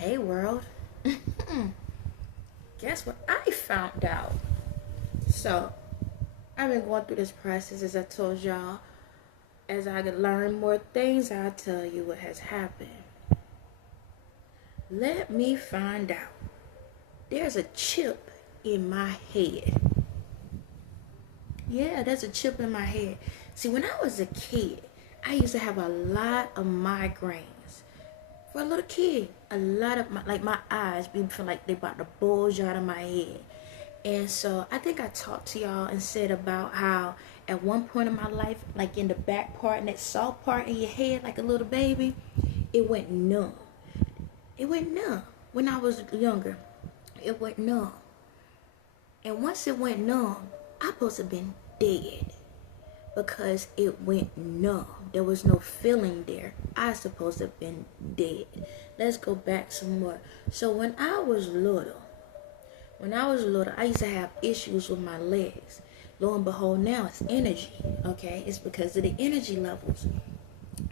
Hey world. Guess what I found out? So, I've been going through this process as I told y'all. As I learn more things, I'll tell you what has happened. Let me find out. There's a chip in my head. Yeah, there's a chip in my head. See, when I was a kid, I used to have a lot of migraines. For a little kid, a lot of my eyes be feel like they about to bulge out of my head. And so I think I talked to y'all and said about how at one point in my life, like in the back part and that soft part in your head, like a little baby, it went numb. It went numb when I was younger. It went numb. And once it went numb, I supposed to have been dead because it went numb. There was no feeling there. I supposed to have been dead. Let's go back some more. So when I was little, I used to have issues with my legs. Lo and behold, now it's energy, okay? It's because of the energy levels.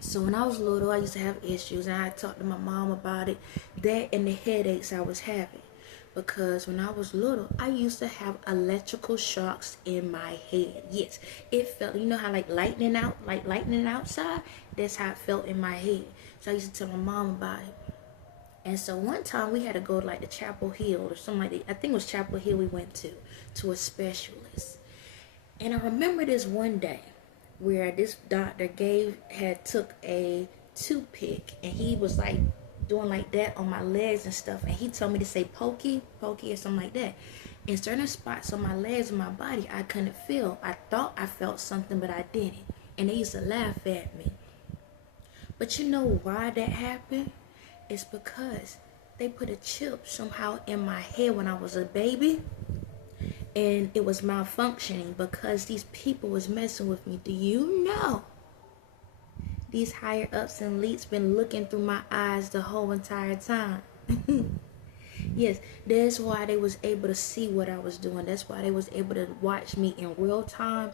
So when I was little, I used to have issues, and I talked to my mom about it, that and the headaches I was having. Because when I was little, I used to have electrical shocks in my head. Yes, it felt, you know how like lightning outside? That's how it felt in my head. So I used to tell my mom about it. And so one time we had to go to like the Chapel Hill or something like that. I think it was Chapel Hill we went to a specialist. And I remember this one day where this doctor took a toothpick and he was like doing like that on my legs and stuff, and he told me to say pokey or something like that. In certain spots on my legs and my body I couldn't feel. I thought I felt something, but I didn't. And they used to laugh at me. But you know why that happened? It's because they put a chip somehow in my head when I was a baby, and it was malfunctioning because these people was messing with me. Do you know these higher ups and elites been looking through my eyes the whole entire time? Yes, that's why they was able to see what I was doing. That's why they was able to watch me in real time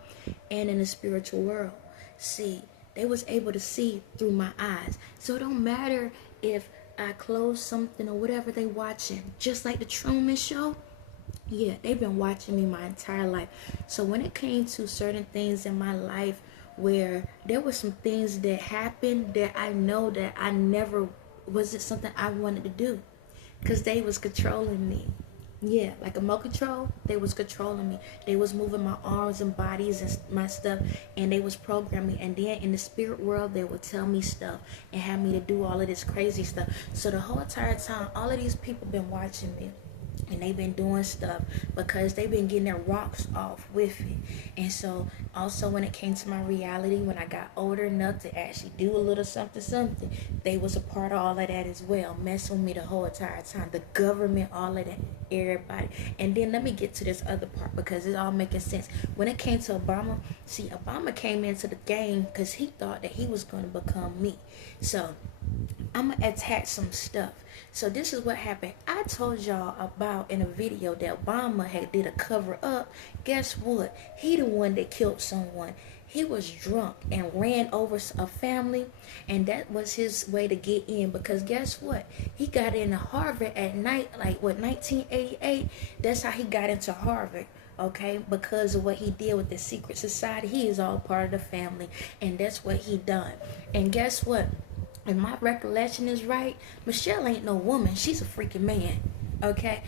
and in the spiritual world. See, they was able to see through my eyes. So it don't matter if I close something or whatever they watching. Just like the Truman Show. Yeah, they've been watching me my entire life. So when it came to certain things in my life where there were some things that happened that I know that I never, wasn't something I wanted to do. Because they was controlling me. Yeah, like a remote control, they was controlling me. They was moving my arms and bodies and my stuff, and they was programming me. And then in the spirit world, they would tell me stuff and have me to do all of this crazy stuff. So the whole entire time, all of these people been watching me. And they've been doing stuff because they've been getting their rocks off with it. And so also when it came to my reality, when I got older enough to actually do a little something, they was a part of all of that as well, messing with me the whole entire time. The government, all of that, everybody. And then let me get to this other part because it's all making sense. When it came to Obama, see, Obama came into the game because he thought that he was going to become me. So I'm going to attach some stuff. So this is what happened. I told y'all about in a video that Obama had did a cover up. Guess what? He the one that killed someone. He was drunk and ran over a family, and that was his way to get in. Because guess what? He got into Harvard at night, like what, 1988? That's how he got into Harvard. Okay, because of what he did with the secret society. He is all part of the family, and that's what he done. And guess what? If my recollection is right, Michelle ain't no woman. She's a freaking man. Okay?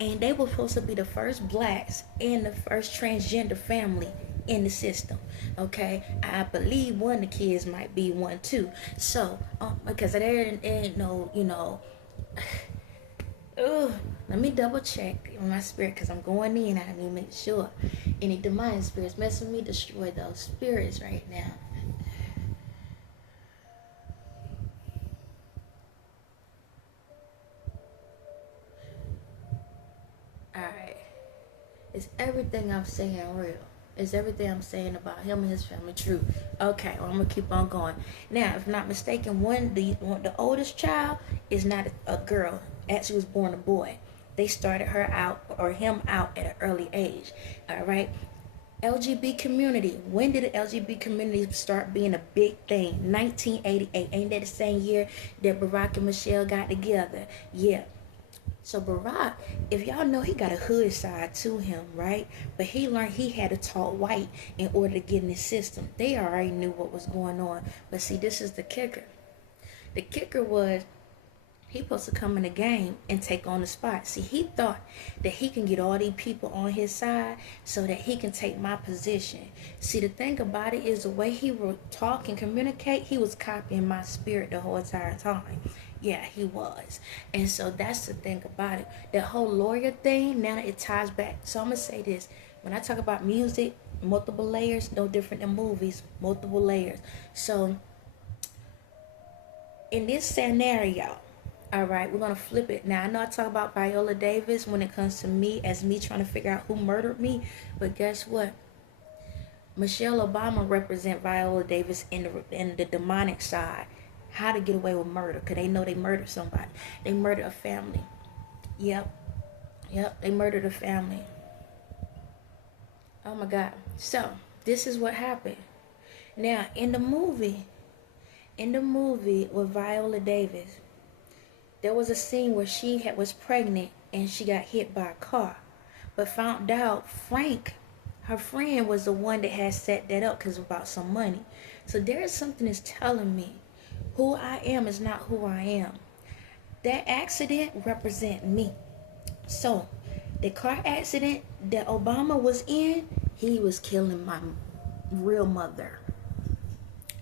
And they were supposed to be the first blacks and the first transgender family in the system. Okay? I believe one of the kids might be one too. So, because there ain't no, let me double check on my spirit because I'm going in. I need to make sure any demonic spirits messing with me, destroy those spirits right now. Alright. Is everything I'm saying real? Is everything I'm saying about him and his family true? Okay, well, I'm going to keep on going. Now, if not mistaken, the oldest child is not a girl. Actually was born a boy. They started her out, or him out, at an early age. Alright? LGBT community. When did the LGBT community start being a big thing? 1988. Ain't that the same year that Barack and Michelle got together? Yeah. So Barack, if y'all know, he got a hood side to him, right? But he learned he had to talk white in order to get in the system. They already knew what was going on. But see, this is the kicker. The kicker was he supposed to come in the game and take on the spot. See, he thought that he can get all these people on his side so that he can take my position. See, the thing about it is the way he would talk and communicate, he was copying my spirit the whole entire time. Yeah, he was. And so that's the thing about it. That whole lawyer thing, now it ties back. So I'm going to say this. When I talk about music, multiple layers, no different than movies, multiple layers. So in this scenario, all right, we're going to flip it. Now, I know I talk about Viola Davis when it comes to me, as me trying to figure out who murdered me. But guess what? Michelle Obama represent Viola Davis in the demonic side. How to get away with murder, because they know they murdered somebody. They murdered a family. Yep, they murdered a family. Oh my God. So this is what happened. Now in the movie with Viola Davis, there was a scene where she was pregnant and she got hit by a car, but found out Frank, her friend, was the one that had set that up because about some money. So there is something that's telling me who I am is not who I am. That accident represent me. So the car accident that Obama was in, he was killing my real mother.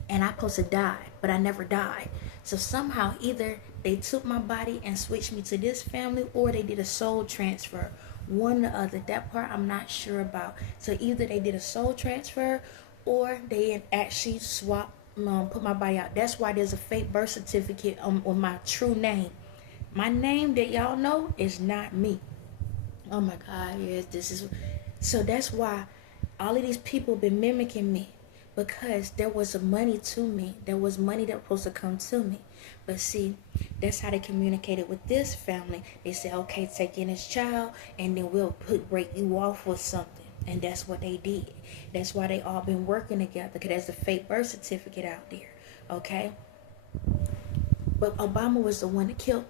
And I supposed to die, but I never died. So somehow either they took my body and switched me to this family, or they did a soul transfer. One or the other. That part I'm not sure about. So either they did a soul transfer, or they actually swapped, put my body out. That's why there's a fake birth certificate on my true name. My name that y'all know is not me. Oh my God, yes, this is. So that's why all of these people been mimicking me, because there was money to me. There was money that was supposed to come to me. But see, that's how they communicated with this family. They said, okay, take in this child, and then we'll break you off with something. And that's what they did. That's why they all been working together, because there's a fake birth certificate out there. Okay? But Obama was the one that killed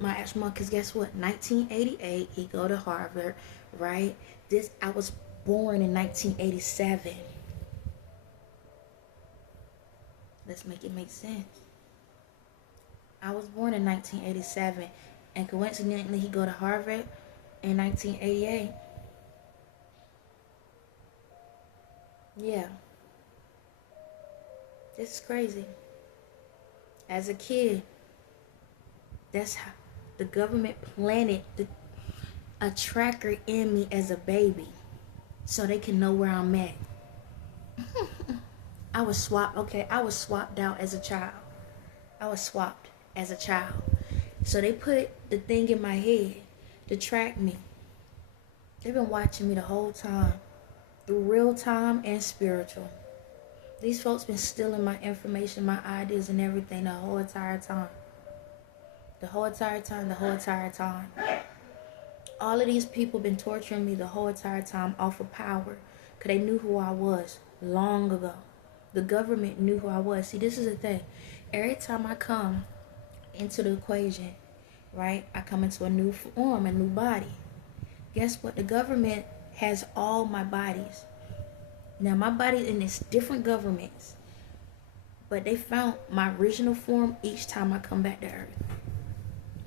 my ex-mom, because guess what? 1988, he go to Harvard, right? I was born in 1987. Let's make it make sense. I was born in 1987, and coincidentally, he go to Harvard in 1988. Yeah. This is crazy. As a kid, that's how the government planted a tracker in me as a baby, so they can know where I'm at. I was swapped. Okay, I was swapped out as a child. So they put the thing in my head to track me. They've been watching me the whole time, through real time and spiritual. These folks been stealing my information, my ideas, and everything the whole entire time. The whole entire time. All of these people been torturing me the whole entire time off of power, because they knew who I was long ago. The government knew who I was. See, this is the thing. Every time I come into the equation, right, I come into a new form, a new body. Guess what? The government has all my bodies. Now, my body in this different governments, but they found my original form each time I come back to Earth.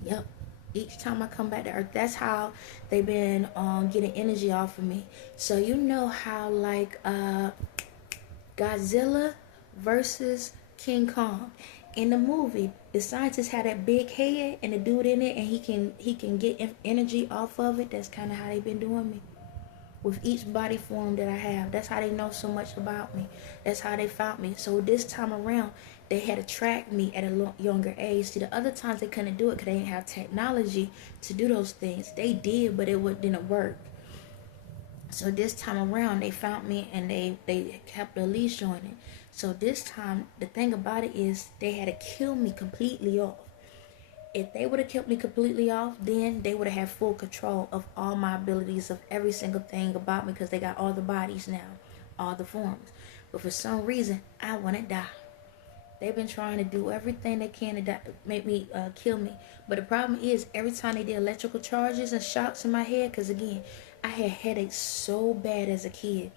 Yep. Each time I come back to Earth. That's how they've been getting energy off of me. So you know how like Godzilla versus King Kong. In the movie, the scientist had that big head and the dude in it, and he can get energy off of it. That's kind of how they've been doing me. With each body form that I have. That's how they know so much about me. That's how they found me. So this time around, they had to track me at a younger age. See, the other times they couldn't do it because they didn't have technology to do those things. They did, but it didn't work. So this time around, they found me and they kept the leash on it. So this time, the thing about it is they had to kill me completely off. If they would have kept me completely off, then they would have had full control of all my abilities, of every single thing about me, because they got all the bodies now, all the forms. But for some reason, I want to die. They've been trying to do everything they can to make me kill me. But the problem is, every time they did electrical charges and shocks in my head, because again, I had headaches so bad as a kid,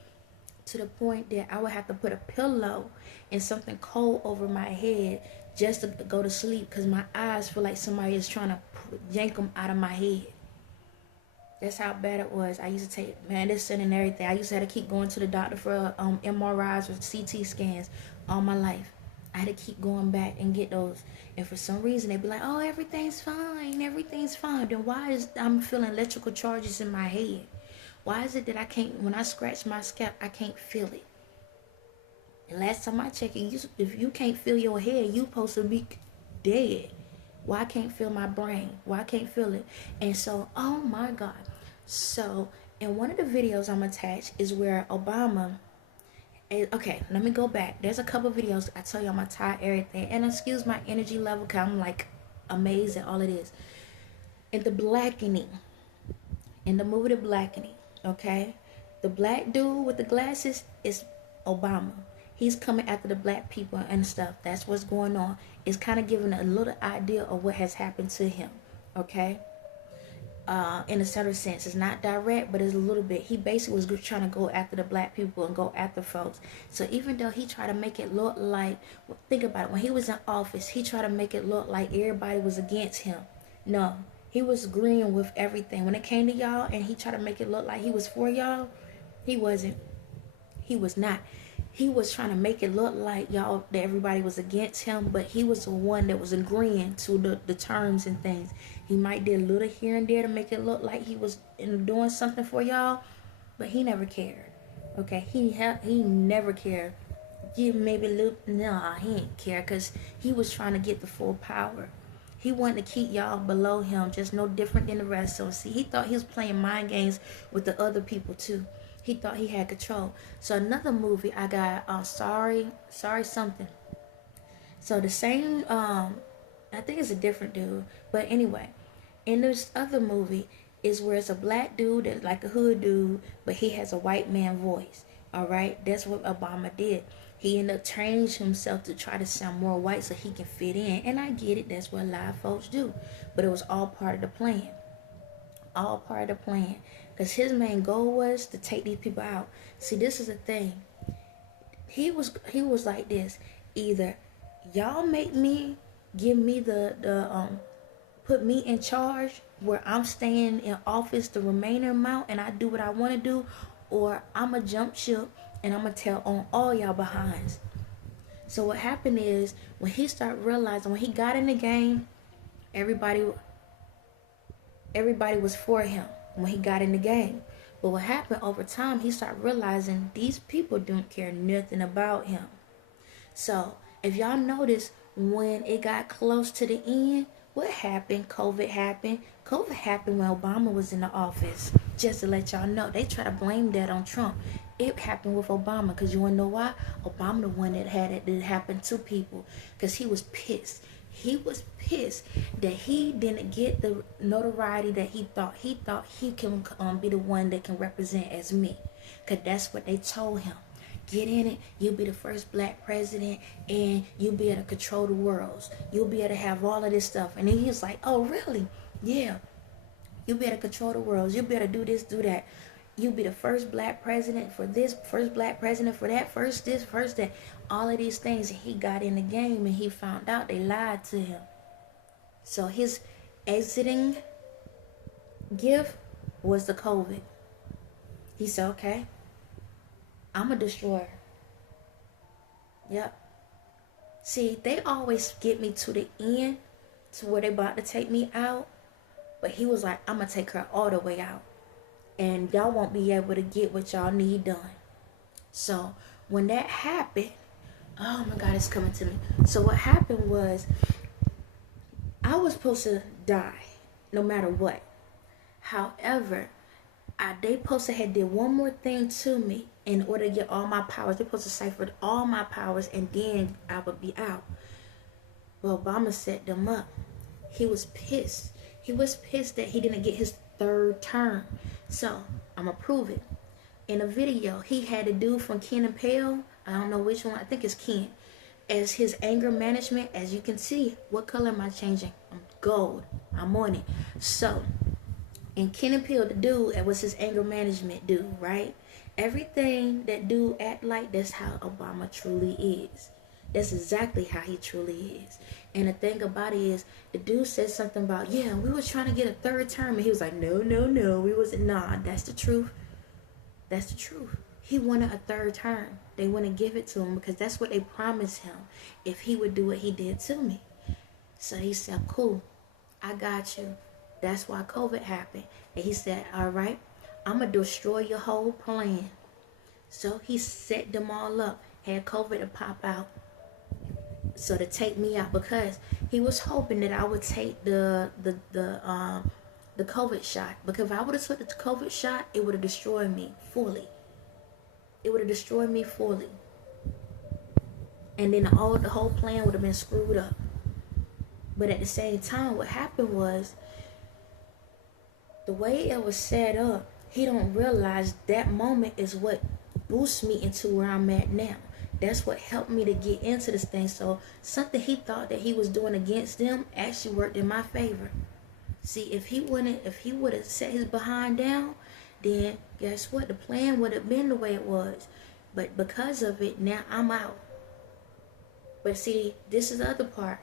to the point that I would have to put a pillow and something cold over my head just to go to sleep, because my eyes feel like somebody is trying to yank them out of my head. That's how bad it was. I used to take medicine and everything. I used to have to keep going to the doctor for MRIs or CT scans all my life. I had to keep going back and get those. And for some reason, they'd be like, oh, everything's fine. Everything's fine. Then why is I'm feeling electrical charges in my head? Why is it that I can't, when I scratch my scalp, I can't feel it? And last time I checked, if you can't feel your head, you supposed to be dead. Why I can't feel my brain? Why I can't feel it? And so, oh my God. So, in one of the videos I'm attached is where Obama, okay, let me go back. There's a couple videos. I tell you I'm gonna tie everything. And excuse my energy level, because I'm like amazed at all it is. In the Blackening, in the movie The Blackening, okay, the black dude with the glasses is Obama. He's coming after the black people and stuff. That's what's going on. It's kind of giving a little idea of what has happened to him, okay? In a certain sense, it's not direct, but it's a little bit. He basically was trying to go after the black people and go after folks. So even though he tried to make it look like, think about it, when he was in office, he tried to make it look like everybody was against him. No, he was agreeing with everything. When it came to y'all and he tried to make it look like he was for y'all, he wasn't. He was not. He was trying to make it look like y'all, that everybody was against him, but he was the one that was agreeing to the terms and things. He might did a little here and there to make it look like he was doing something for y'all, but he never cared. Okay, he never cared. Maybe a little, nah, he didn't care, because he was trying to get the full power. He wanted to keep y'all below him, just no different than the rest. So see, he thought he was playing mind games with the other people too. He thought he had control. So another movie I got, sorry something. So the same, I think it's a different dude, but anyway, in this other movie is where it's a black dude that's like a hood dude, but he has a white man voice. All right, that's what Obama did. He ended up changing himself to try to sound more white so he can fit in. And I get it, that's what a lot of folks do, but it was all part of the plan. All part of the plan. Because his main goal was to take these people out. See, this is the thing. He was like this. Either y'all make me, give me put me in charge where I'm staying in office the remaining amount and I do what I want to do, or I'm going to jump ship and I'm going to tell on all y'all behinds. So what happened is, when he started realizing, when he got in the game, everybody was for him when he got in the game. But what happened over time, he started realizing these people don't care nothing about him. So if y'all notice, when it got close to the end, what happened? COVID happened. COVID happened when Obama was in the office. Just to let y'all know, they try to blame that on Trump. It happened with Obama, because you want to know why? Obama the one that had it, that happened to people, because he was pissed. He was pissed that he didn't get the notoriety that he thought. He thought he can be the one that can represent as me, because that's what they told him. Get in it, you'll be the first black president, and you'll be able to control the world. You'll be able to have all of this stuff. And then he was like, oh, really? Yeah. You'll be able to control the world. You'll be able to do this, do that. You'll be the first black president for this, first black president for that, first this, first that. All of these things. And he got in the game and he found out they lied to him. So his exiting gift was the COVID. He said, okay, I'm a destroyer. Yep. See, they always get me to the end, to where they about to take me out. But he was like, I'm going to take her all the way out. And y'all won't be able to get what y'all need done. So when that happened, oh my God, it's coming to me. So what happened was, I was supposed to die no matter what. However, they supposed to have did one more thing to me in order to get all my powers. They're supposed to cipher all my powers and then I would be out. Well, Obama set them up. he was pissed. He was pissed that he didn't get his third term. So I'm gonna prove it. In a video, he had a dude from Ken and Pale, I don't know which one, I think it's Ken, as his anger management. As you can see, what color am I changing? I'm gold. I'm on it. So in Ken and Peel, the dude, it was his anger management dude, right? Everything that dude act like, that's how Obama truly is. That's exactly how he truly is. And the thing about it is, the dude said something about, yeah, we was trying to get a third term. And he was like, no, we wasn't. Nah, that's the truth. That's the truth. He wanted a third term. They wouldn't give it to him because that's what they promised him if he would do what he did to me. So he said, cool, I got you. That's why COVID happened. And he said, all right, I'm going to destroy your whole plan. So he set them all up, had COVID to pop out. So to take me out, because he was hoping that I would take the COVID shot. Because if I would have took the COVID shot, it would have destroyed me fully. It would have destroyed me fully. And then the whole plan would have been screwed up. But at the same time, what happened was, the way it was set up, he don't realize that moment is what boosts me into where I'm at now. That's what helped me to get into this thing. So something he thought that he was doing against them actually worked in my favor. See, if he would have set his behind down, then guess what? The plan would have been the way it was. But because of it, now I'm out. But see, this is the other part.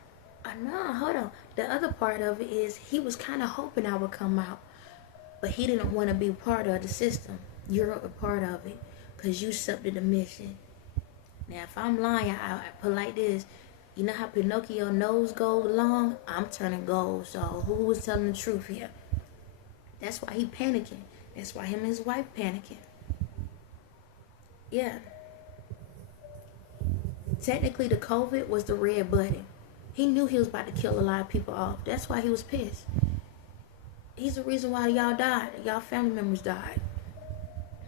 No, hold on. The other part of it is he was kind of hoping I would come out. But he didn't want to be part of the system. You're a part of it because you accepted the mission. Now, if I'm lying, I put like this. You know how Pinocchio's nose goes long? I'm turning gold. So who was telling the truth here? That's why he panicking. That's why him and his wife panicking. Yeah. Technically, the COVID was the red button. He knew he was about to kill a lot of people off. That's why he was pissed. He's the reason why y'all died. Y'all family members died.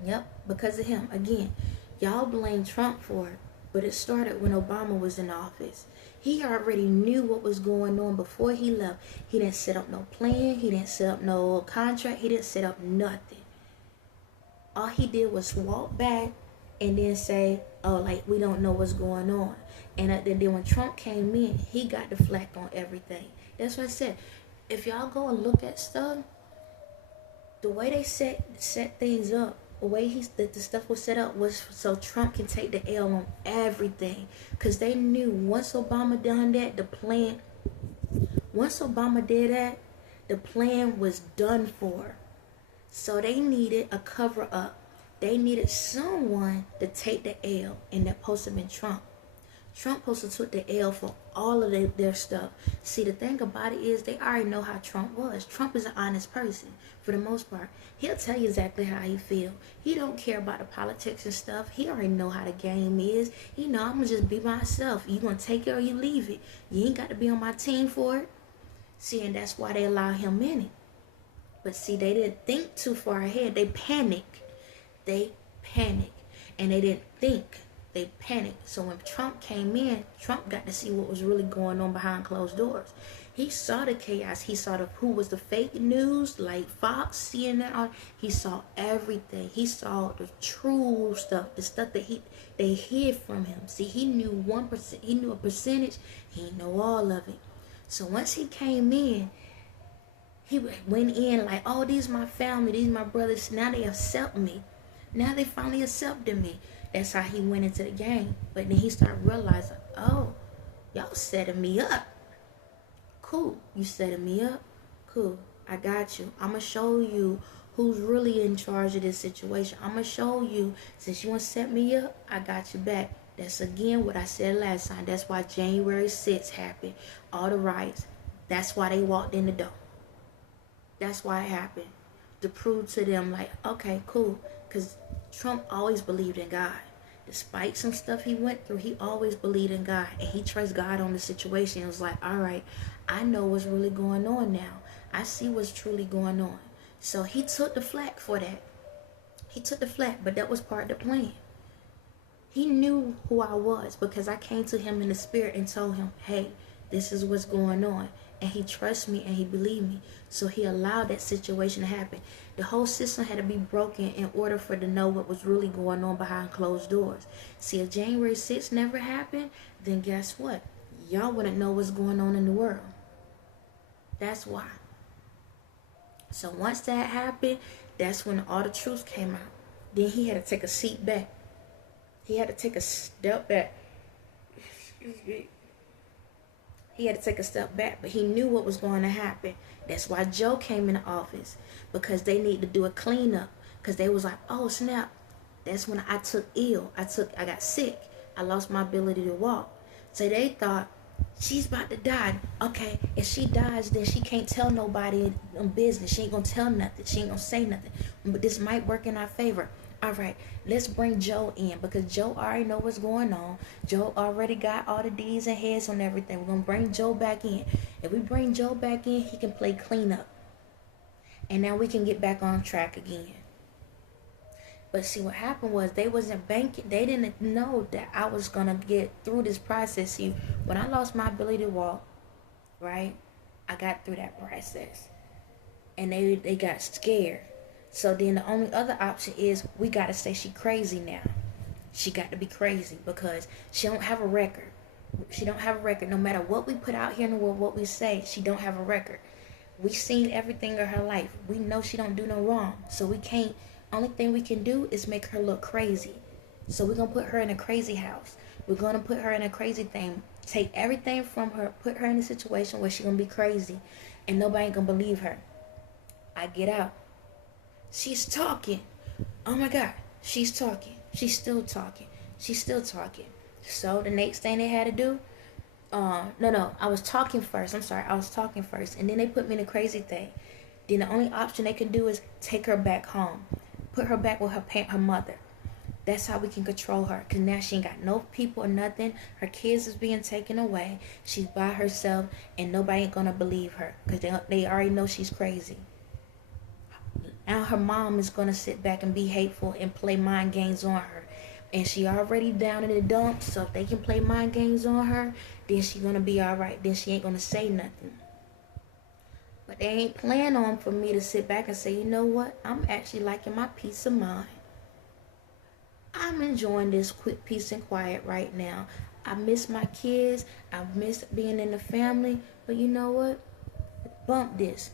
Yep, because of him. Again, y'all blame Trump for it, but it started when Obama was in office. He already knew what was going on before he left. He didn't set up no plan. He didn't set up no contract. He didn't set up nothing. All he did was walk back and then say, oh, like, we don't know what's going on. And then when Trump came in, he got the flack on everything. That's what I said. If y'all go and look at stuff, the way they set things up, the way the stuff was set up was so Trump can take the L on everything. Because they knew once Obama done that, once Obama did that, the plan was done for. So they needed a cover up. They needed someone to take the L, and that supposed to have been Trump. Trump supposed to took the L for all of their stuff. See, the thing about it is they already know how Trump was. Trump is an honest person for the most part. He'll tell you exactly how he feel. He don't care about the politics and stuff. He already know how the game is. You know, I'm going to just be myself. You going to take it or you leave it. You ain't got to be on my team for it. See, and that's why they allow him in it. But see, they didn't think too far ahead. They panicked. And they didn't think. They panicked. So when Trump came in, Trump got to see what was really going on behind closed doors. He saw the chaos. He saw who was the fake news, like Fox, CNN. He saw everything. He saw the true stuff, the stuff that they hid from him. See, he knew 1%. He knew a percentage. He didn't know all of it. So once he came in, he went in like, oh, these my family, these my brothers. Now they accept me. Now they finally accepted me. That's how he went into the game. But then he started realizing, oh, y'all setting me up. Cool. You setting me up? Cool. I got you. I'm going to show you who's really in charge of this situation. I'm going to show you, since you want to set me up, I got you back. That's again what I said last time. That's why January 6th happened. All the riots. That's why they walked in the door. That's why it happened. To prove to them like, okay, cool. Because Trump always believed in God. Despite some stuff he went through, he always believed in God. And he trusts God on the situation. It was like, all right, I know what's really going on now. I see what's truly going on. So he took the flack for that. He took the flack, but that was part of the plan. He knew who I was because I came to him in the spirit and told him, hey, this is what's going on. and he trusts me and he believed me. So he allowed that situation to happen. The whole system had to be broken in order for to know what was really going on behind closed doors. See, if January 6th never happened, then guess what? Y'all wouldn't know what's going on in the world. That's why. So once that happened, that's when all the truth came out. Then he had to take a seat back. He had to take a step back. Excuse me. He had to take a step back, but he knew what was going to happen. That's why Joe came in the office, because they need to do a cleanup. Because they was like, oh snap. That's when I took ill. I got sick. I lost my ability to walk. So they thought, she's about to die. Okay, if she dies, then she can't tell nobody in business. She ain't gonna tell nothing. She ain't gonna say nothing. But this might work in our favor. All right, let's bring Joe in, because Joe already know what's going on. Joe already got all the D's and heads on everything. We're gonna bring Joe back in. If we bring Joe back in, he can play cleanup, and now we can get back on track again. But see, what happened was they wasn't banking. They didn't know that I was gonna get through this process. See, when I lost my ability to walk, right, I got through that process, and they got scared. So then the only other option is we got to say she crazy now. She got to be crazy because she don't have a record. She don't have a record. No matter what we put out here in the world, what we say, she don't have a record. We seen everything of her life. We know she don't do no wrong. So we can't, only thing we can do is make her look crazy. So we're going to put her in a crazy house. We're going to put her in a crazy thing. Take everything from her, put her in a situation where she's going to be crazy, and nobody ain't going to believe her. I get out. She's talking. Oh my God. She's talking. She's still talking. She's still talking. So the next thing they had to do, no, I was talking first. I'm sorry. I was talking first. And then they put me in a crazy thing. Then the only option they can do is take her back home. Put her back with her mother. That's how we can control her. Because now she ain't got no people or nothing. Her kids is being taken away. She's by herself. And nobody ain't going to believe her. Because they already know she's crazy. Now her mom is going to sit back and be hateful and play mind games on her. And she already down in the dumps. So if they can play mind games on her, then she going to be all right. Then she ain't going to say nothing. But they ain't planning on for me to sit back and say, you know what? I'm actually liking my peace of mind. I'm enjoying this quick peace and quiet right now. I miss my kids. I miss being in the family. But you know what? Bump this.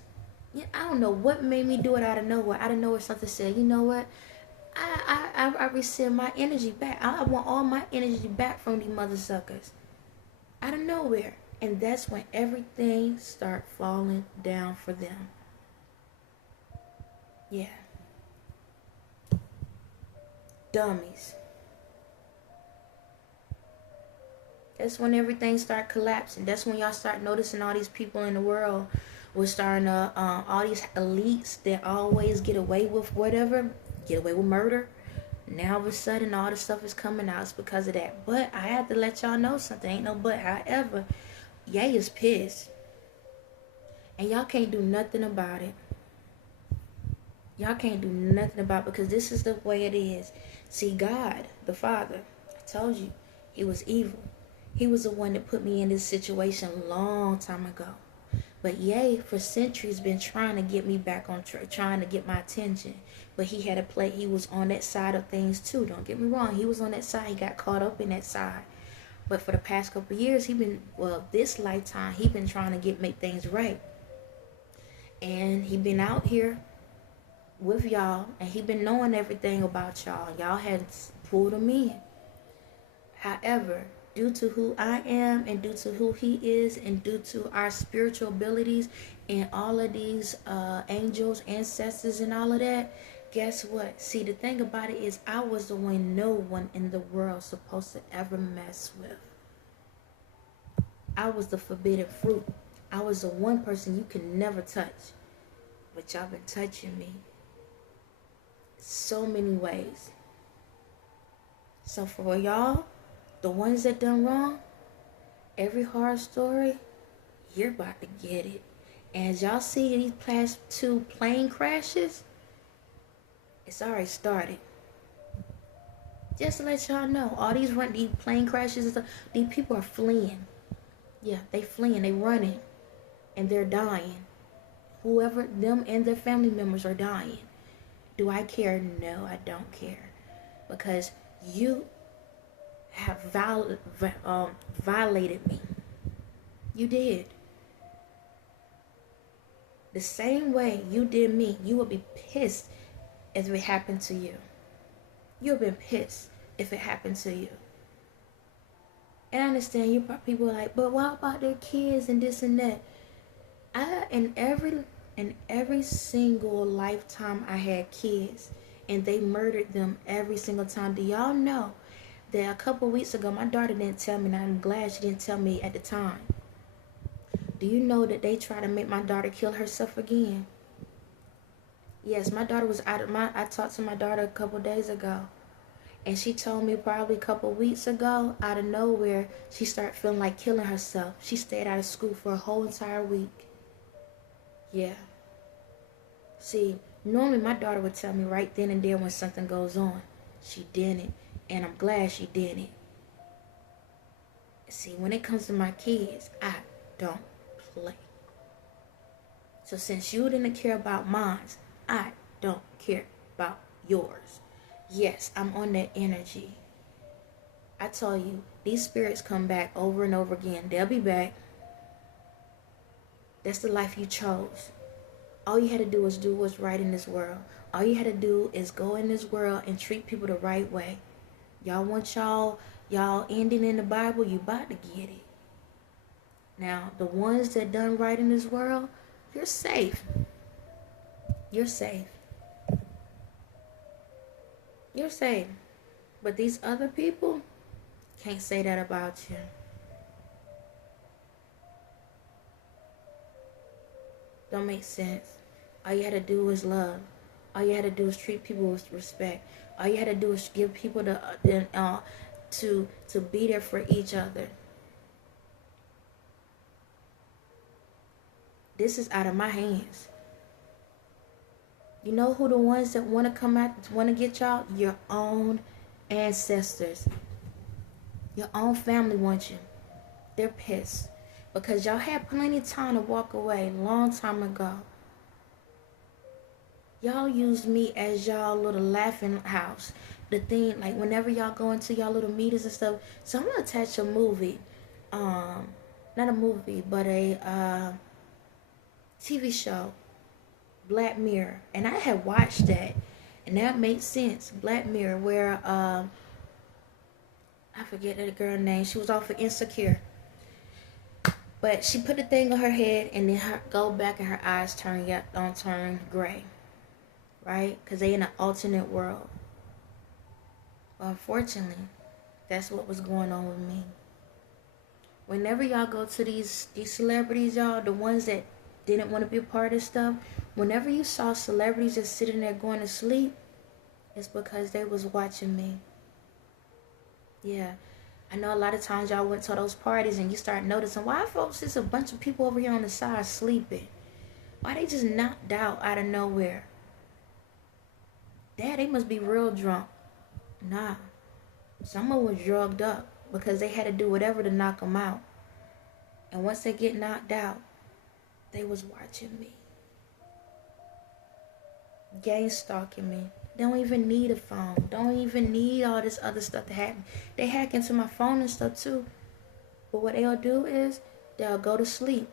Yeah, I don't know what made me do it out of nowhere. Out of nowhere, something said, you know what? I rescind my energy back. I want all my energy back from these mother suckers. Out of nowhere. And that's when everything start falling down for them. Yeah. Dummies. That's when everything start collapsing. That's when y'all start noticing all these people in the world we're starting to, all these elites that always get away with whatever, get away with murder. Now all of a sudden all this stuff is coming out. It's because of that. But I have to let y'all know something. Ain't no but. However, Ye is pissed. And y'all can't do nothing about it. Y'all can't do nothing about it because this is the way it is. See, God, the Father, I told you, he was evil. He was the one that put me in this situation a long time ago. But Ye, for centuries, been trying to get me back on track, trying to get my attention. But he had to play, he was on that side of things too. Don't get me wrong. He was on that side. He got caught up in that side. But for the past couple of years, this lifetime, he been trying to make things right. And he been out here with y'all. And he been knowing everything about y'all. Y'all had pulled him in. However, due to who I am and due to who he is and due to our spiritual abilities and all of these angels, ancestors and all of that, guess what? See, the thing about it is I was the one no one in the world supposed to ever mess with. I was the forbidden fruit. I was the one person you could never touch. But y'all been touching me so many ways. So for y'all, the ones that done wrong, every horror story, you're about to get it. And as y'all see these past 2 plane crashes, it's already started. Just to let y'all know, all these plane crashes and stuff, these people are fleeing. Yeah, they fleeing, they running. and they're dying. Whoever, them and their family members are dying. Do I care? No, I don't care. Because you have violated me. You did. The same way you did me, you would be pissed if it happened to you. You would have been pissed if it happened to you. And I understand you people are like, but what about their kids and this and that? In every single lifetime I had kids, and they murdered them every single time. Do y'all know that a couple weeks ago, my daughter didn't tell me, and I'm glad she didn't tell me at the time. Do you know that they tried to make my daughter kill herself again? Yes, my daughter was I talked to my daughter a couple days ago, and she told me probably a couple weeks ago, out of nowhere, she started feeling like killing herself. She stayed out of school for a whole entire week. Yeah. See, normally my daughter would tell me right then and there when something goes on. She didn't, and I'm glad she didn't. See, when it comes to my kids, I don't play. So since you didn't care about mine, I don't care about yours. Yes, I'm on that energy. I tell you, these spirits come back over and over again. They'll be back. That's the life you chose. All you had to do was do what's right in this world. All you had to do is go in this world and treat people the right way. Y'all want y'all ending in the Bible, you about to get it. Now, the ones that done right in this world, you're safe. You're safe. You're safe. But these other people can't say that about you. Don't make sense. All you had to do is love. All you had to do is treat people with respect. All you had to do is give people to be there for each other. This is out of my hands. You know who the ones that want to come out, want to get y'all? Your own ancestors. Your own family wants you. They're pissed. Because y'all had plenty of time to walk away a long time ago. Y'all used me as y'all little laughing house. The thing, like whenever y'all go into y'all little meetings and stuff. So I'm going to attach a movie. Not a movie, but a TV show. Black Mirror. And I had watched that. And that made sense. Black Mirror, where, I forget the girl's name. She was off of Insecure. But she put the thing on her head, and then her go back, and her eyes turn gray, right? Because they in an alternate world. Well, unfortunately, that's what was going on with me. Whenever y'all go to these celebrities, y'all, the ones that didn't want to be a part of stuff, whenever you saw celebrities just sitting there going to sleep, it's because they was watching me. Yeah. I know a lot of times y'all went to those parties and you start noticing, why folks, there's a bunch of people over here on the side sleeping? Why they just knocked out of nowhere? Dad, they must be real drunk. Nah. Some of them was drugged up because they had to do whatever to knock them out. And once they get knocked out, they was watching me. Gang stalking me. They don't even need a phone. Don't even need all this other stuff to happen. They hack into my phone and stuff too. But what they'll do is they'll go to sleep.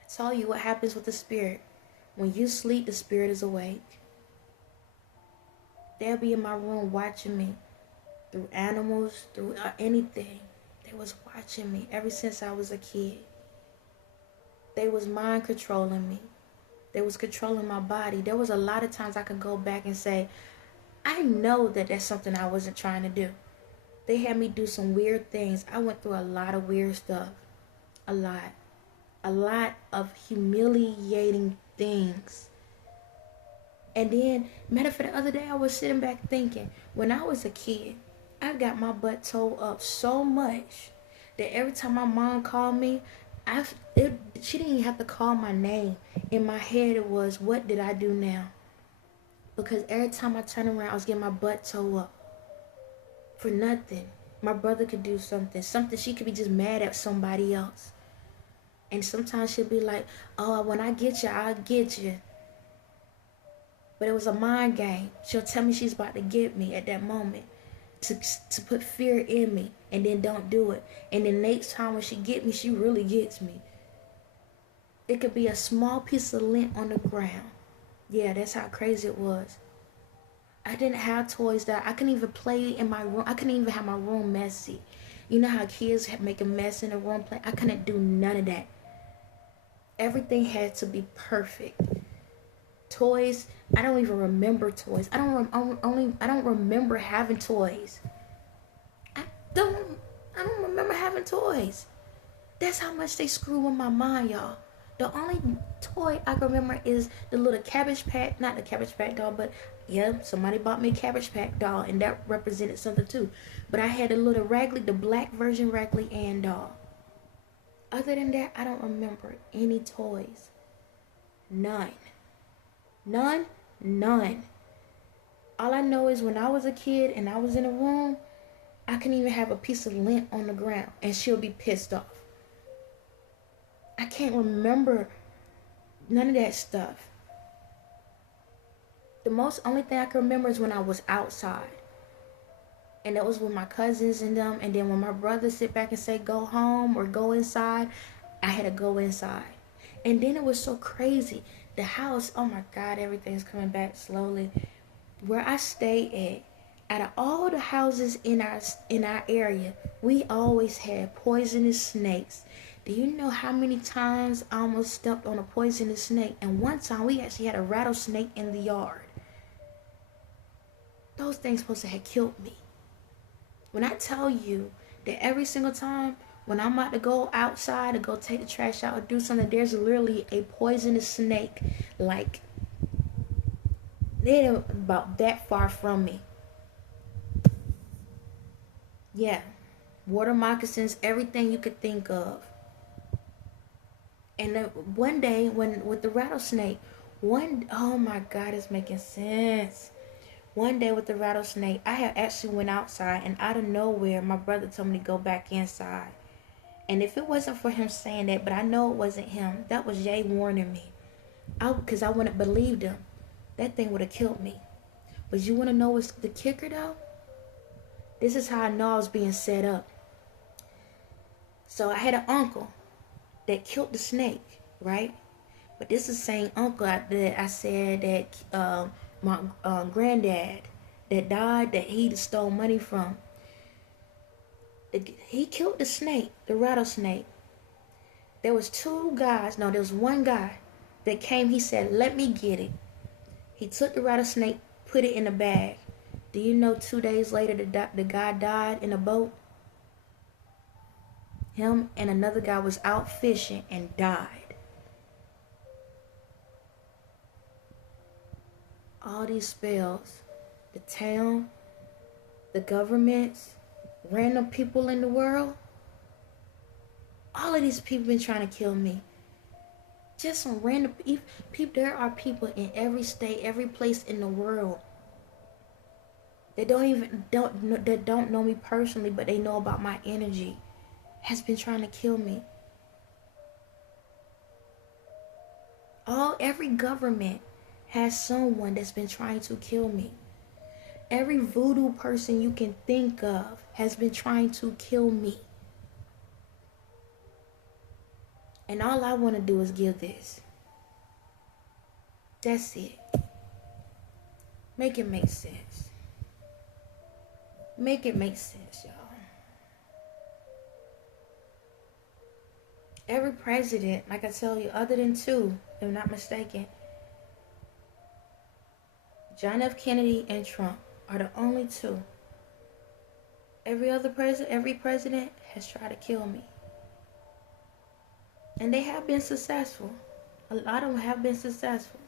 I tell you what happens with the spirit. When you sleep, the spirit is awake. They'll be in my room watching me. Through animals, through anything. They was watching me ever since I was a kid. They was mind controlling me. They was controlling my body. There was a lot of times I could go back and say, I know that that's something I wasn't trying to do. They had me do some weird things. I went through a lot of weird stuff. A lot. A lot of humiliating things. And then, matter of fact, the other day I was sitting back thinking, when I was a kid, I got my butt towed up so much that every time my mom called me, she didn't even have to call my name. In my head it was, what did I do now? Because every time I turned around, I was getting my butt towed up. For nothing. My brother could do something. She could be just mad at somebody else. And sometimes she'll be like, oh, when I get you, I'll get you. But it was a mind game. She'll tell me she's about to get me at that moment to put fear in me, and then don't do it. And the next time when she get me, she really gets me. It could be a small piece of lint on the ground. Yeah, that's how crazy it was. I didn't have toys that I couldn't even play in my room. I couldn't even have my room messy. You know how kids make a mess in the room play? I couldn't do none of that. Everything had to be perfect. Toys, I don't even remember toys. I don't remember having toys. I don't remember having toys. That's how much they screw with my mind, y'all. The only toy I can remember is the little Cabbage Patch, not the Cabbage Patch doll, but yeah, somebody bought me a Cabbage Patch doll, and that represented something too. But I had a little Raggedy, the black version Raggedy Ann doll. Other than that, I don't remember any toys. None. None. All I know is when I was a kid and I was in a room, I couldn't even have a piece of lint on the ground and she'll be pissed off. I can't remember none of that stuff. The only thing I can remember is when I was outside. And that was with my cousins and them. And then when my brother sit back and say go home or go inside, I had to go inside. And then it was so crazy. The house, oh my God, everything's coming back slowly. Where I stay out of all the houses in our area, we always had poisonous snakes. Do you know how many times I almost stepped on a poisonous snake? And one time we actually had a rattlesnake in the yard. Those things supposed to have killed me. When I tell you that every single time when I'm about to go outside to go take the trash out or do something, there's literally a poisonous snake, like they're about that far from me. Yeah, water moccasins, everything you could think of. And one day with the rattlesnake, oh my God, it's making sense. One day with the rattlesnake, I had actually went outside, and out of nowhere, my brother told me to go back inside. And if it wasn't for him saying that, but I know it wasn't him, that was Jay warning me. Because I wouldn't have believed him. That thing would have killed me. But you want to know what's the kicker though? This is how I know I was being set up. So I had an uncle that killed the snake, right? But this is the same uncle that I said that my granddad that died, that he stole money from. He killed the snake, the rattlesnake. There was there was one guy that came, he said, let me get it. He took the rattlesnake, put it in a bag. Do you know 2 days later the guy died in a boat? Him and another guy was out fishing and died. All these spells, the town, the governments, random people in the world, all of these people been trying to kill me. Just some random people. There are people in every state, every place in the world that don't know me personally, but they know about my energy, has been trying to kill me. Every government has someone that's been trying to kill me. Every voodoo person you can think of has been trying to kill me. And all I want to do is give this. That's it. Make it make sense. Make it make sense, y'all. Every president, like I tell you, other than two, if I'm not mistaken, John F. Kennedy and Trump are the only two. Every president has tried to kill me. And they have been successful. A lot of them have been successful.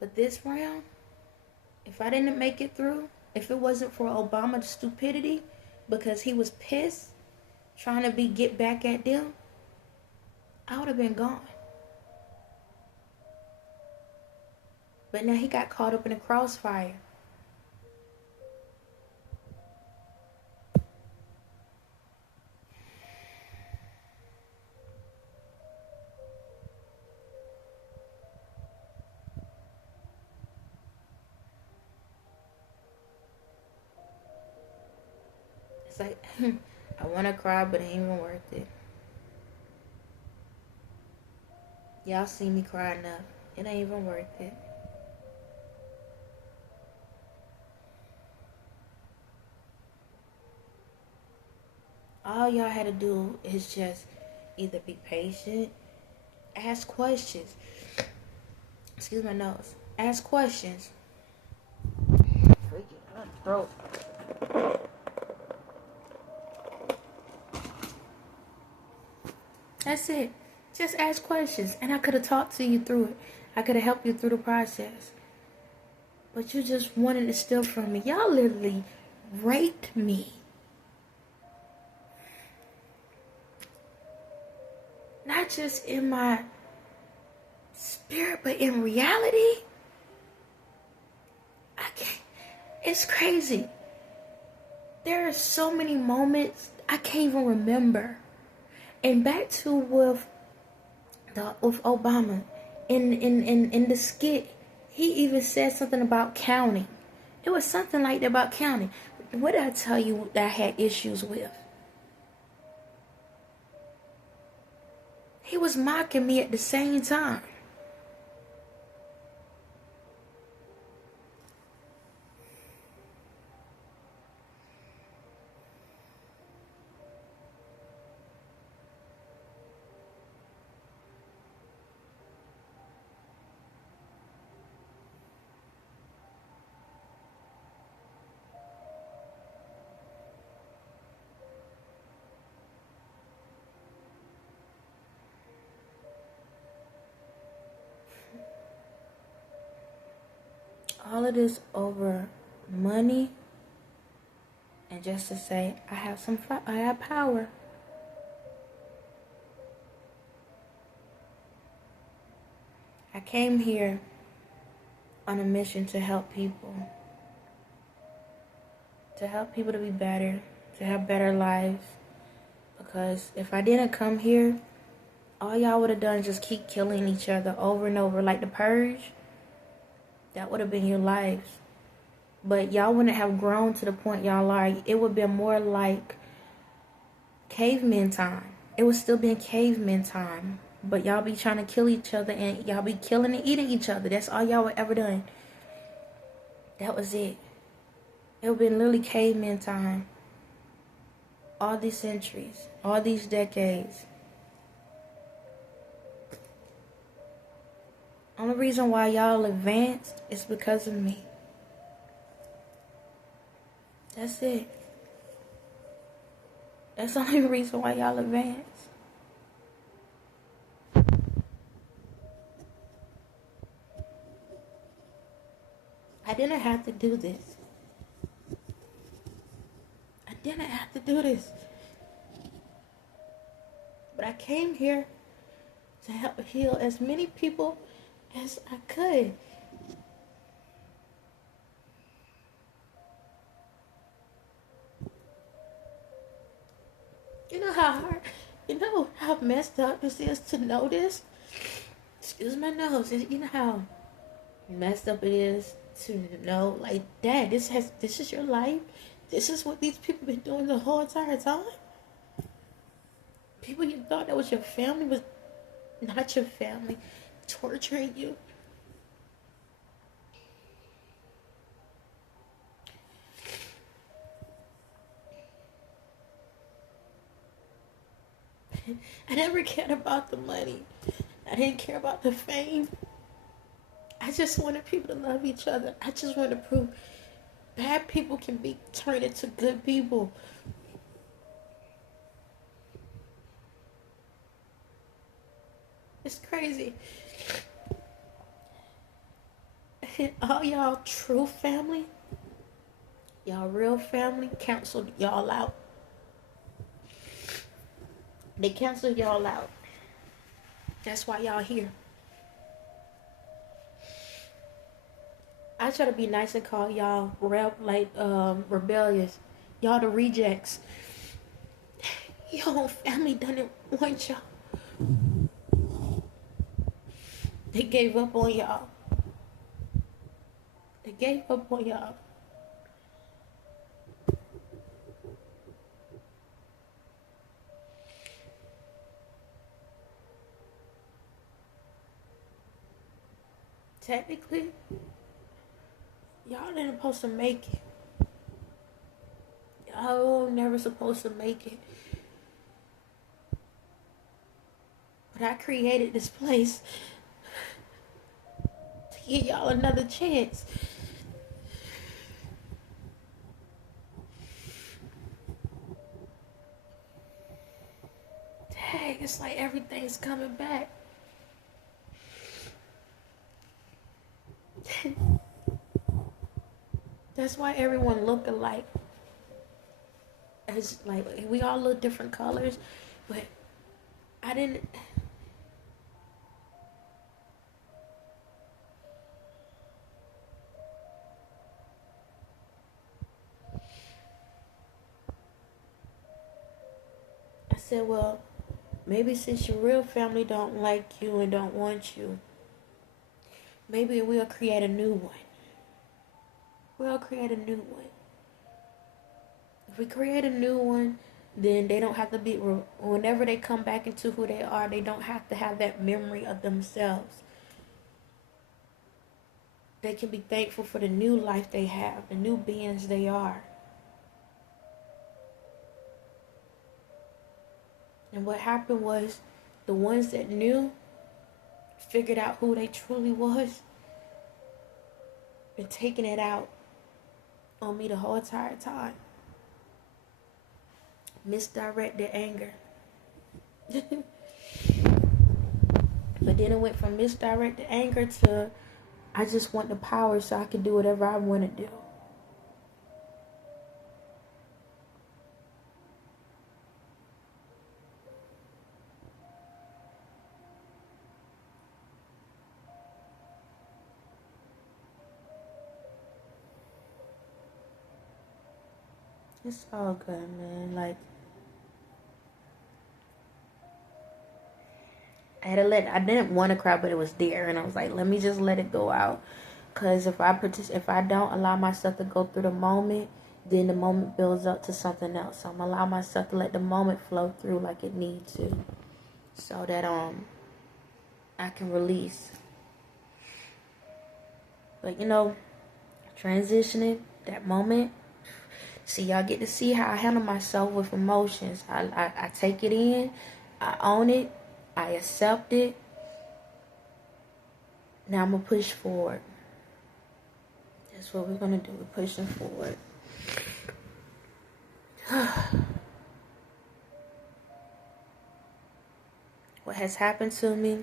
But this round, if I didn't make it through, if it wasn't for Obama's stupidity, because he was pissed, trying to get back at them, I would have been gone. But now he got caught up in a crossfire. It's like, I want to cry, but it ain't even worth it. Y'all see me cry enough. It ain't even worth it. All y'all had to do is just either be patient, ask questions. Excuse my nose. Ask questions. Freaking my throat. That's it. Just ask questions. And I could have talked to you through it. I could have helped you through the process. But you just wanted to steal from me. Y'all literally raped me. Not just in my spirit, but in reality. I can't. It's crazy. There are so many moments I can't even remember. And back to with Obama in the skit, he even said something about counting. It was something like that about counting. What did I tell you that I had issues with? He was mocking me at the same time. All of this over money, and just to say I have power. I came here on a mission to help people. To help people to be better, to have better lives. Because if I didn't come here, all y'all would have done is just keep killing each other over and over like the Purge. That would have been your lives. But y'all wouldn't have grown to the point y'all are. It would have been more like caveman time. It would still be caveman time. But y'all be trying to kill each other, and y'all be killing and eating each other. That's all y'all would ever done. That was it. It would have been literally caveman time. All these centuries. All these decades. Only reason why y'all advanced is because of me. That's it. That's the only reason why y'all advanced. I didn't have to do this. I didn't have to do this. But I came here to help heal as many people as I could. You know how hard, you know how messed up this is to know this? Excuse my nose. You know how messed up it is to know, like, Dad, this is your life. This is what these people been doing the whole entire time. People you thought that was your family was not your family, torturing you. I never cared about the money. I didn't care about the fame. I just wanted people to love each other. I just wanted to prove bad people can be turned into good people. It's crazy. All y'all true family, y'all real family, canceled y'all out. They canceled y'all out. That's why y'all here. I try to be nice and call y'all rebellious. Y'all the rejects. Your whole family didn't want y'all. They gave up on y'all. They gave up on y'all. technically, y'all ain't supposed to make it. Y'all never supposed to make it. But I created this place to give y'all another chance. Dang, it's like everything's coming back. That's why everyone look alike. It's like we all look different colors, but I didn't. I said, well, maybe since your real family don't like you and don't want you, maybe we'll create a new one. We'll create a new one. If we create a new one, then they don't have to be, whenever they come back into who they are, they don't have to have that memory of themselves. They can be thankful for the new life they have, the new beings they are. And what happened was, the ones that knew figured out who they truly was and taking it out on me the whole entire time. Misdirected anger. But then it went from misdirected anger to I just want the power so I can do whatever I want to do. It's all good, man. Like, I didn't want to cry, but it was there, and I was like, let me just let it go out, cause if I don't allow myself to go through the moment, then the moment builds up to something else. So I'm gonna allow myself to let the moment flow through like it needs to, so that I can release. But transitioning that moment. See, y'all get to see how I handle myself with emotions. I take it in, I own it, I accept it. Now I'm going to push forward. That's what we're going to do. We're pushing forward. What has happened to me,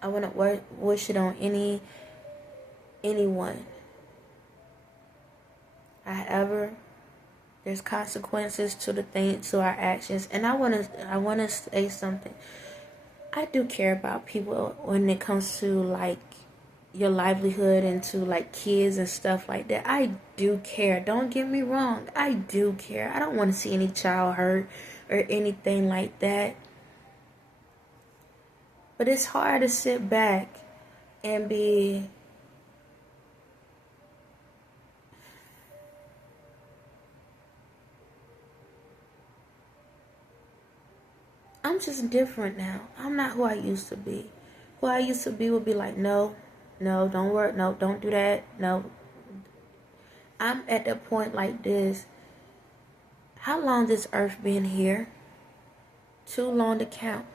I wouldn't wish it on anyone. However, there's consequences to our actions, and I wanna say something. I do care about people when it comes to like your livelihood and to like kids and stuff like that. I do care. Don't get me wrong. I do care. I don't want to see any child hurt or anything like that. But it's hard to sit back and be I'm just different now. I'm not who I used to be. Who I used to be would be like, no, don't work, no, don't do that, no. I'm at the point like this. How long this earth been here? Too long to count.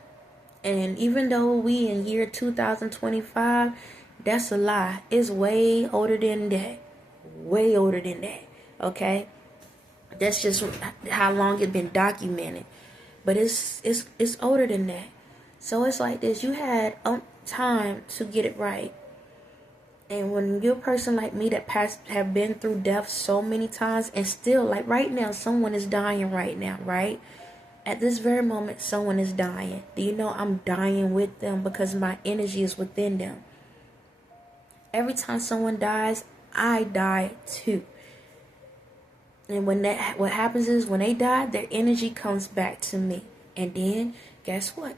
And even though we in year 2025, that's a lie. It's way older than that. Way older than that. Okay? That's just how long it's been documented. But it's older than that. So it's like this. You had time to get it right. And when you're a person like me that have been through death so many times, and still, like right now, someone is dying right now, right? At this very moment, someone is dying. Do you know I'm dying with them because my energy is within them? Every time someone dies, I die too. And what happens is when they die, their energy comes back to me. And then, guess what?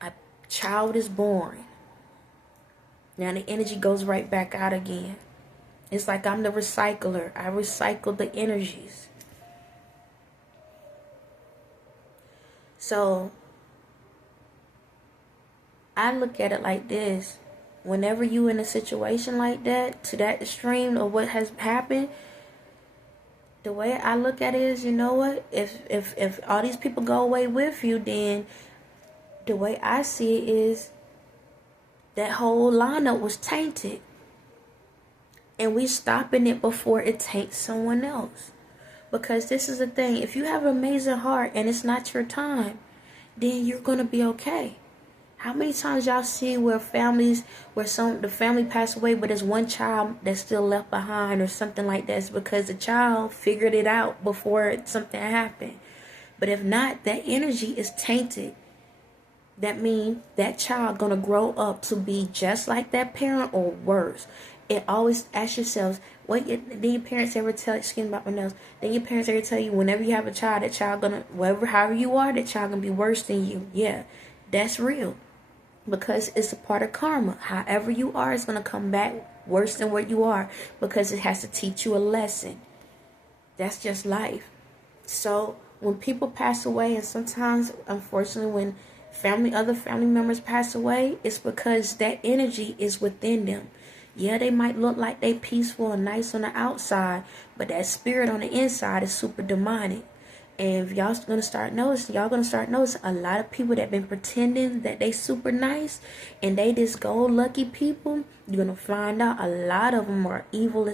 A child is born. Now the energy goes right back out again. It's like I'm the recycler. I recycle the energies. So, I look at it like this. whenever you in a situation like that, to that extreme of what has happened, the way I look at it is, you know what? If all these people go away with you, then the way I see it is that whole lineup was tainted. And we stopping it before it taints someone else. Because this is the thing. If you have an amazing heart and it's not your time, then you're going to be okay. How many times y'all see where families, where the family passed away, but there's one child that's still left behind or something like that? It's because the child figured it out before something happened. But if not, that energy is tainted. That means that child gonna grow up to be just like that parent or worse. It always ask yourselves, did your parents ever tell, excuse me about my nose, did your parents ever tell you whenever you have a child, that child gonna, however you are, that child gonna be worse than you? Yeah, that's real. Because it's a part of karma. However you are, it's going to come back worse than what you are. Because it has to teach you a lesson. That's just life. So when people pass away, and sometimes, unfortunately, when other family members pass away, it's because that energy is within them. Yeah, they might look like they peaceful and nice on the outside, but that spirit on the inside is super demonic. And if y'all gonna start noticing a lot of people that been pretending that they super nice and they just go lucky people, you're gonna find out a lot of them are evil as